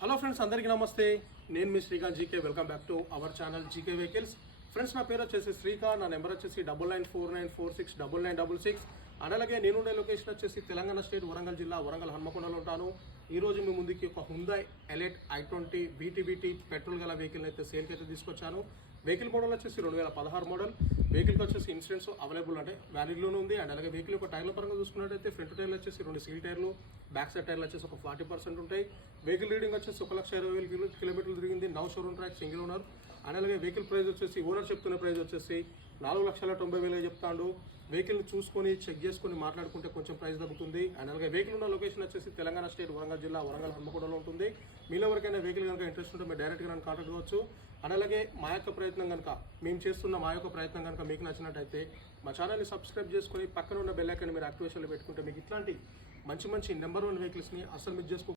Hello friends, అందరికీ నమస్తే. నేను మీ Srikanth GK. Welcome back to our channel GK vehicles. Friends, నా పేరు వచ్చేసి శ్రీకాంత్. నా నెంబర్ వచ్చేసి 9949469966. అండ్ అలాగే నేనుండే లొకేషన్ వచ్చేసి తెలంగాణ స్టేట్ వరంగల్ జిల్లా వరంగల్ హన్మకొండలో ఉంటాను. ఈ రోజు మీ ముందుకి ఒక హుందాయ్ ఎలైట్ i20 BTBT పెట్రోల్ గల వెహికల్ అయితే సేల్కి అయితే తీసుకొచ్చాను. వెహికల్ మోడల్ వచ్చేసి 2016 మోడల్. వెహికల్కి వచ్చేసి ఇన్సూరెన్స్ అవైలబుల్ అంటే వ్యాలిడ్లోనే ఉంది. అండ్ అలాగే వెహికల్ యొక్క టైర్ల పరంగా చూసుకున్నట్టయితే ఫ్రంట్ టైర్లు వచ్చేసి 2 సీల్ టైర్లు, బ్యాక్ సైడ్ టైర్లు వచ్చేసి ఒక 40% ఉంటాయి. వెహికల్ రీడింగ్ వచ్చేసి 1,20,000 కిలోమీటర్లు తిరిగింది. Now showroom track, single owner. And అలాగే వెహికల్ ప్రైస్ వచ్చేసి ఓనర్ చెప్తున్న ప్రైస్ వచ్చేసి 4,90,000 చెప్తాడు. వెహికల్ చూసుకొని చెక్ చేసుకొని మాట్లాడుకుంటే కొంచెం ప్రైస్ తగ్గుతుంది. అండ్ అలాగే వెహికల్ ఉన్న లొకేషన్ వచ్చేసి తెలంగాణ స్టేట్ వరంగల్ జిల్లా వరంగల్ హన్మకొండలో ఉంటుంది. మీలో ఎవరికైనా వెహికల్ కనుక ఇంట్రెస్ట్ ఉంటే మీరు డైరెక్ట్గా నన్ను కాంటాక్ట్ కావచ్చు. అండ్ అలాగే మా యొక్క ప్రయత్నం కనుక మేము చేస్తున్న కనుక మీకు నచ్చినట్టయితే మా ఛానల్ని సబ్స్క్రైబ్ చేసుకొని పక్కన ఉన్న బెల్ ఐకాన్ మీరు యాక్టివేషన్లో పెట్టుకుంటే మీకు ఇట్లాంటి మంచి నెంబర్ 1 వెహికల్స్ని అసలు మిస్ చేసుకో